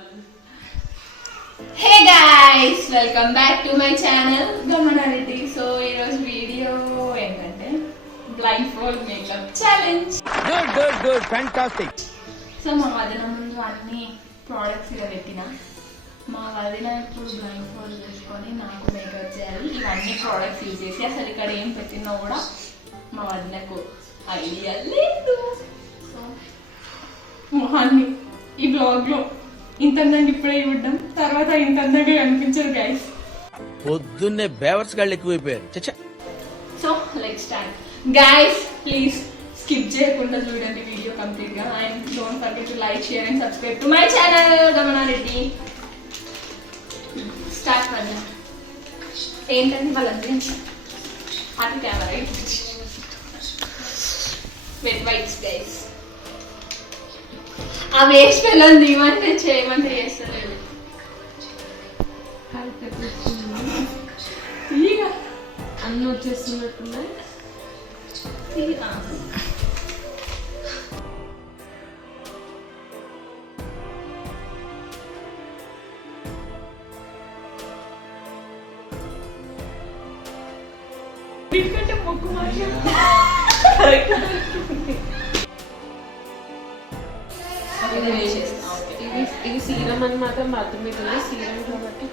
Hey guys, welcome back to my channel Gamanarity. So ఈరోజు video ఏంటంటే blindfold makeup challenge. Good fantastic. So మా వదిన ముందు అన్ని ప్రోడక్ట్స్ ఇలా పెట్టిన, మా వదిన ఇప్పుడు బ్లైండ్ఫోల్డ్ చేసుకొని నాకు మేకప్ చేయాలి. ఇవన్నీ ప్రోడక్ట్స్ యూజ్ చేసి అసలు ఇక్కడ ఏం పెట్టినా కూడా మా వదినకు ఐడియా లేదు. సో మొహాన్ని ఈ బ్లాగ్లో ఇంత అందంగా ఇప్పుడే చూడడం, తర్వాత ఇంత అందంగా కనిపించదు గైస్. పొద్దున్నే బేవర్స్ గాళ్ళు ఎక్కువైపోయారు. So let's start guys. Please skip చేయకుండా చూడండి వీడియో కంప్లీట్ గా. And don't forget to like, share and subscribe to my channel Gamanareddy. Start వల్ల ఏంటంటే వాళ్ళందరూ అది కెమెరా వెట్ వైట్స్ గైస్. ఆ వేస్ట్ పిల్లలు ఇవ్వంటే చేయమంటే చేస్తలేదు. అన్నీ వచ్చేస్తున్నట్టున్నాయి. ఎందుకంటే మొక్కు ఇది సీరం అని మాత్రం అర్థమవుతుంది. సీరం కాబట్టి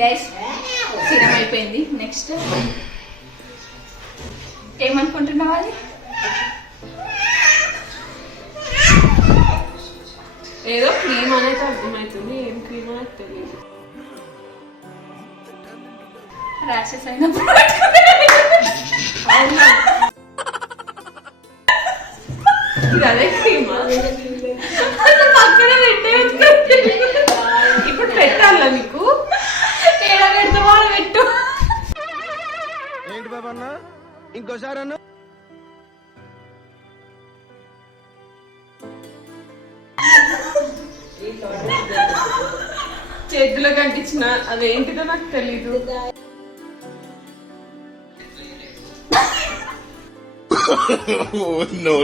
గైస్ సీరం అయిపోయింది. నెక్స్ట్ ఏమనుకుంటున్నావు? అది ఏదో క్రీమ్ అనేది అర్థమవుతుంది, ఏం క్రీమ్ అనేది తెలియదు. ర్యాషెస్ అయినప్పుడు ఇది అదే క్రీమా? పక్కన పెట్టే ఇప్పుడు పెట్టాలా నీకు? ఏడ పెడతావో ఆడ పెట్టు. ఏంటి బాబా అన్న, ఇంకోసారి అన్న. చేతిలో కనిపించిన అదేంటిదో నాకు తెలీదు. No.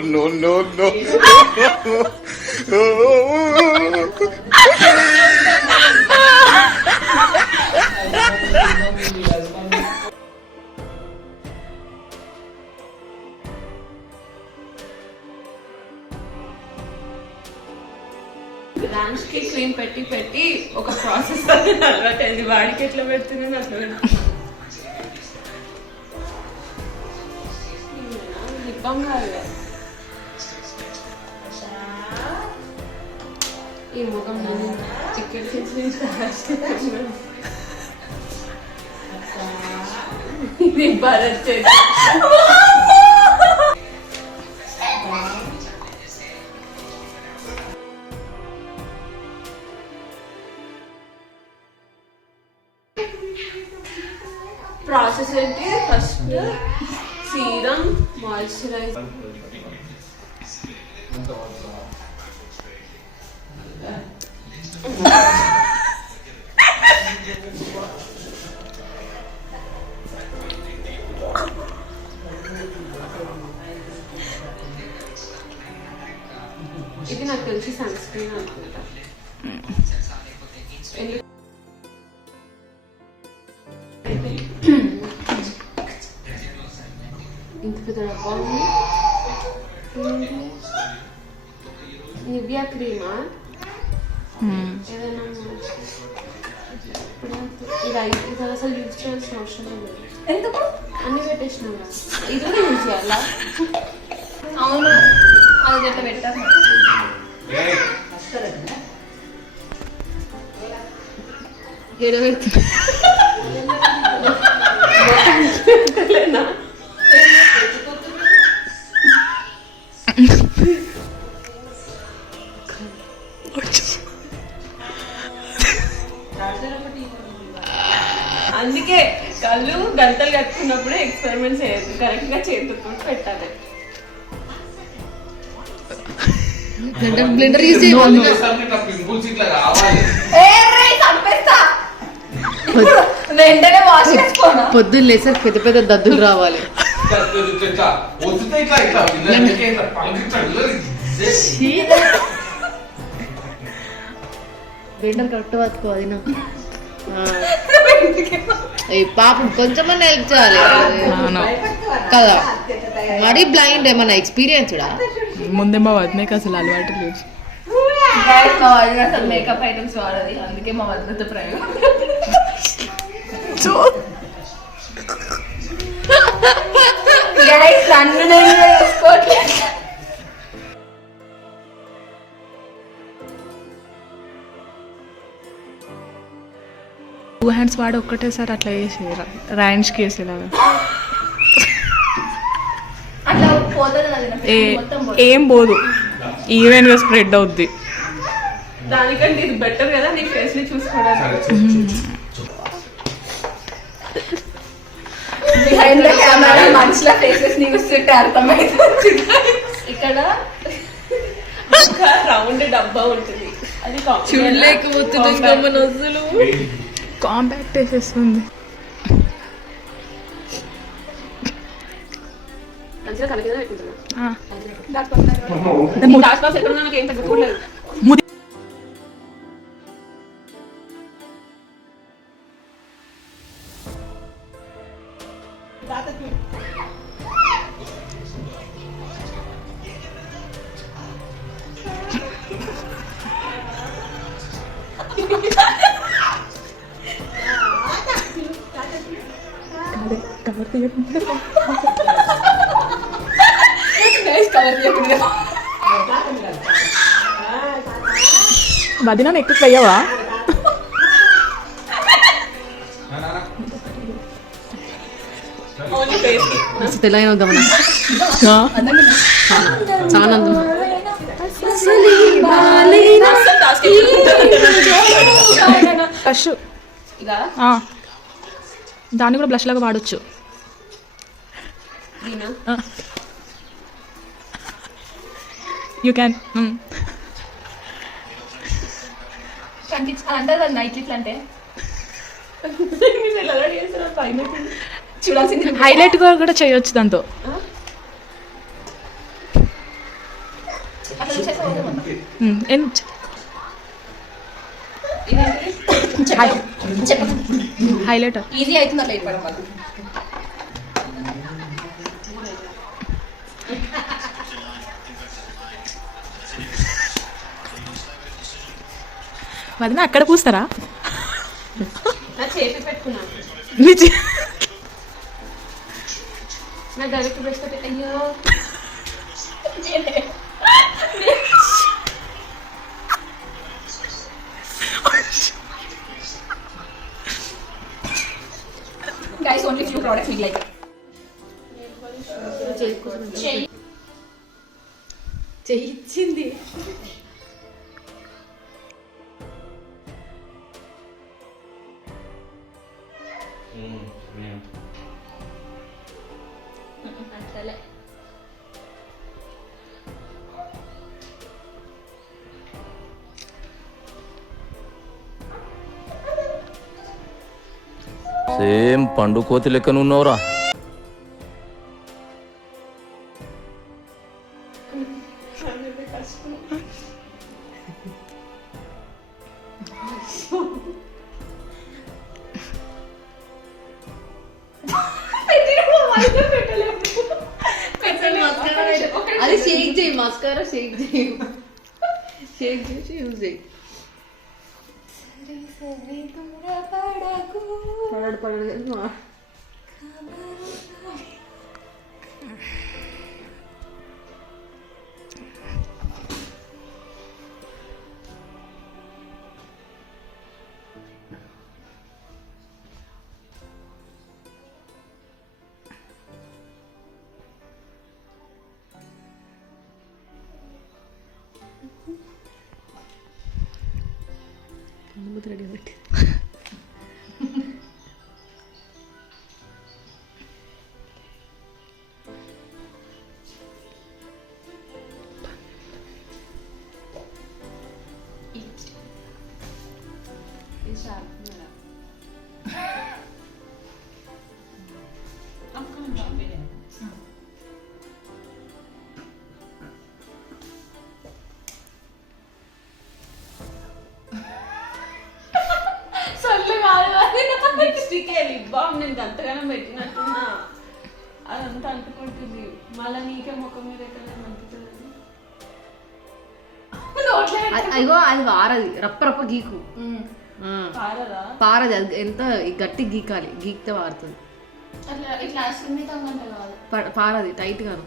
ర్యాన్స్ కి క్రీమ్ పెట్టి ఒక ప్రాసెస్ అది అలవాటైంది. వాడికి ఎట్లా పెడుతున్నాను అట్లా లిప్పం కాదు. ఈ ముఖం చికెన్ ఇది భరత్ చేసి ప్రాసెస్ ఏంటి? ఫస్ట్ సీరం, మాయిశ్చరైజర్, ఇది నాకు తెలిసి సన్ స్క్రీన్ అనుకుంటా. ఇంత పెద్ద డబ్బా ఉంది. నివ్యా క్రీమా ఏదైనా ఇది అసలు యూజ్ చేయాల్సిన అవసరం లేదు. ఎందుకు అన్ని పెట్టేసినా ఇది కూడా యూజ్ చేయాలా? అవును, అది ఎట్లా పెట్టారు? ఏడబెడుతున్నా అందుకే కళ్ళు గంటలు కట్టుకున్నప్పుడు ఎక్స్పెరిమెంట్ చేయొద్దు, కరెక్ట్ గా చేతితో పెట్టాలి. బ్లెండర్ యూజ్ పింపుల్స్ ఇట్లా కావాలి. చంపేస్తా వెంటనే వాష్ చేసుకోనా పొద్దున్న లేసరికి పెద్ద పెద్ద దద్దులు రావాలి. వస్తుంటే ఇట్లా ఇట్లా పిల్లలకి ఇట్లా పంకిట్లా బ్లెండర్ కరెక్ట్ పట్టుకోవాలి నాకు. పాపం కొంచెమన్నా హెల్ప్ చేయాలి కదా. మరీ బ్లైండ్ ఏమన్నా ఎక్స్పీరియన్స్ కూడా ముందే మా వదినకి అసలు అలవాటు లేదు. మా వదిన అసలు మేకప్ ఐటమ్స్ వాడది, అందుకే మా వదినతో ప్రయోగం. నన్ను నేను వేసుకోవట్లేదు. 2 hands వాడి ఒక్కటేసారి అట్లా వేసేది ర్యాండ్స్కి వేసేలాగా. అట్లా పోతుంది వదిన, మొత్తం పోతుంది. ఏం పోదు, ఈవెన్ గా స్ప్రెడ్ అవుద్ది. దానికంటే ఇది బెటర్ కదా నీ ఫేస్ ని చూసుకోవడానికి. బిహైండ్ ద కెమెరా మనుషుల ఫేసెస్ ని చూస్తుంటే అర్థమైంది. ఇక్కడ ఒక రౌండ్ డబ్బా ఉంటుంది, అది చూడలేకపోతున్నాను. కాంపాక్ట్ వేసేస్తుంది. వదినా ఎక్కువ పోయావా? తెలంగాణ వద్దామన్నా చాలా బ్లష్ దాన్ని కూడా బ్లష్ లాగా వాడచ్చు. యూ క్యాన్ అంటారు నైట్ ఇట్లా అంటే చూడాల్సింది. హైలైట్ కూడా చేయొచ్చు దాంతో. హైలైటర్ ఈజీ అవుతుంది అట్లా ఇవ్వడం వల్ల. వదిన అక్కడ పూస్తారా? చేసి పెట్టుకున్నాను నా డైరెక్ట్ బ్రష్ పెట్టి. అయ్యో guys only few products we like. చేయించింది. సేమ్ పండు కోతి లెక్కనున్నావురా. అది షేక్ చేయి, మస్కారా షేక్ చేయి, షేక్ చేసి యూజ్ చేయి. పడడు రెడీ పెట్టి సొల్లు కాదు అది. లిప్స్టిక్ లిప్ బామ్ నేను గంతగానం పెట్టినట్టున్నా అదంతా అంటుకుంటుంది. మళ్ళీ నీకే ముఖం మీద ఎక్కడ మంచుతుంది. నోట్లో అయ్యో అది వారది రప్ప రప్ప గీకు పారదా? పారది అది ఎంత గట్టి గీకాలి గీకితే వారుతుంది. అట్లా ఇట్లా సున్నితంగా కాదు. పారది టైట్ గాను.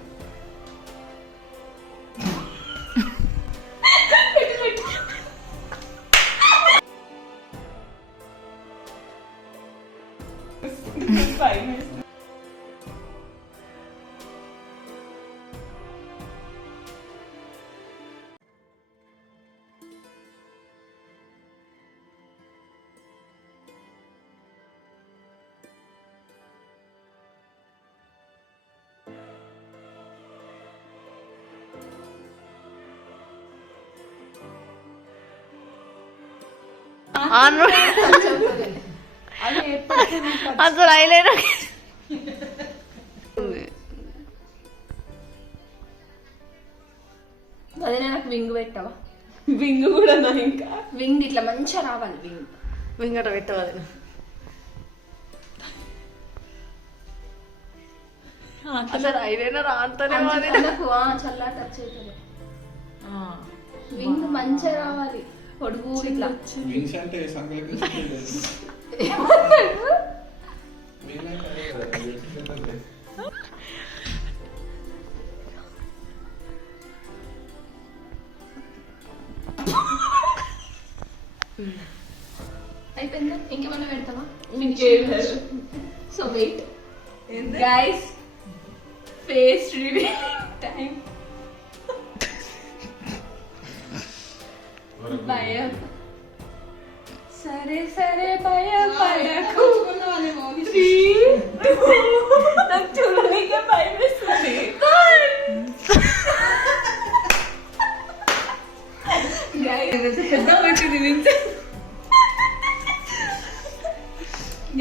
అసలు ఐలైనర్ అదే నాకు వింగ్ పెట్టవా? వింగ్ కూడా నా ఇంకా వింగ్ ఇట్లా మంచిగా రావాలి. వింగ్ వింగట పెట్టవాలి. అసలు ఐలైనర్ ఆడుతూనే చల్లా టచ్ అవుతుంది. వింగ్ మంచిగా రావాలి. పొడుగు ఇట్లా వింగ్స్ అంటే సంకల్పం అయిపోయిందా? ఇంకేమన్నా పెడతావా? ఇంకేం లేదు. So wait guys, face reveal time. భయం సరే సరే భయపడకు. నాకు చూడలేక భయం వేస్తుంది.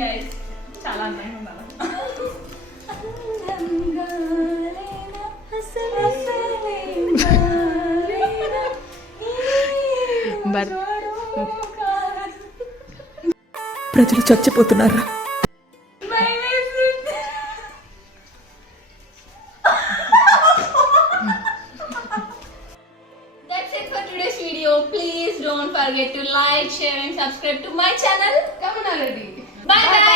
గైస్ చాలా అందంగా ఉన్నారు. ప్రజలు చచ్చిపోతున్నారా? That's it for today's video. Please don't forget to like, share and subscribe to my channel. Come on already. Bye bye.